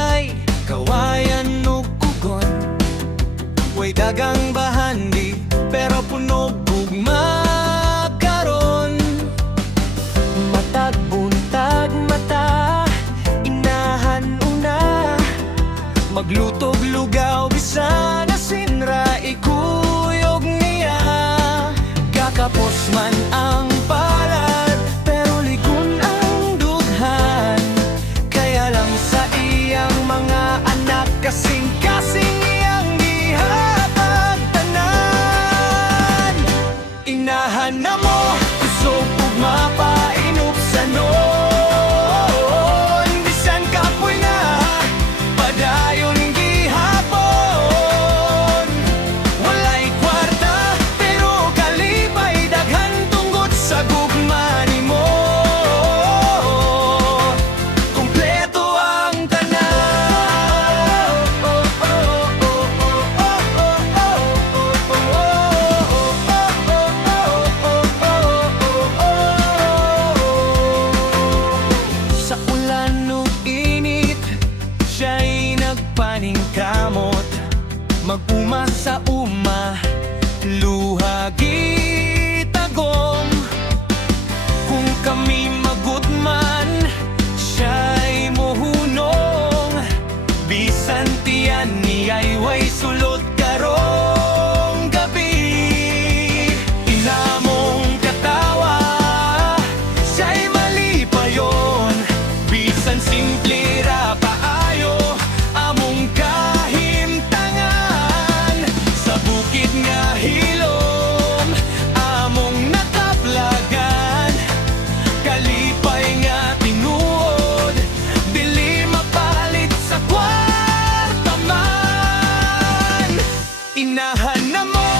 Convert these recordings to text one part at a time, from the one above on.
balay, kawayan ug kugon. Way dagang bahandi, pero punog ug makaron. Matag buntag mata, inahan una, maglutog lugaw bisan asin ra ikuyog niya. Kakapos man ang palad, pero ligon ang dughan. Kaya lang sa iyang mga anak, kasing-kasing iyang gihatag tanan. Inahan na mo, kusog ug mapainup sa noon. Bisan kapoy na, padayon gihapon. Walay kwarta, pero kalipay daghan tungod sa gugma nimo. Kompleto ang tanan. Sa ulan ug init, siya'y nagpaningkamot. Mag-uma sa uma, luha gitagom. Kung kami magutman, siya'y mohunong. Bisan tiyan niya'y way sulod karong gabi. Inamong katawa, siya'y mali pa yon. Bisan simple ra paayo, among kahimtangan. Sa bukid nga hilom, among nakaplagan. Kalipay nga tinuod, dili mapalit sa kwarta man. Inahan na mo,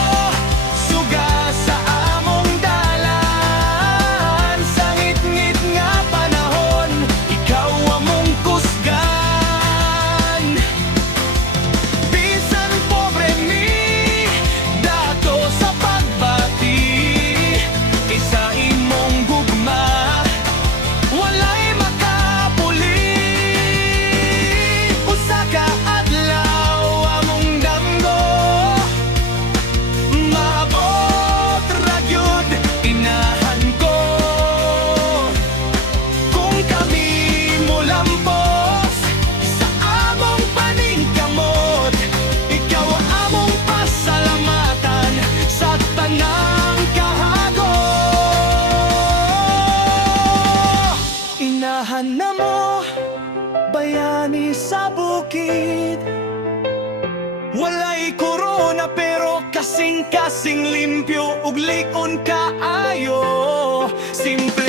suga sa among dalan. Sa ngit-ngit nga panahon, ikaw among kusgan. Bisan pobre mi, dato sa pagbati. Isa imong gugma, walay makapuli. Usa ka adlaw among damgo, maabot ra gyud inahan ko. Kung kami mulampos sa among paningkamot, ikaw among pasalamatan sa tanang kahago. Inahan na mo, bayani sa bukid. Walay korona pero kasing-kasing limpyo ug likon kaayo. Simple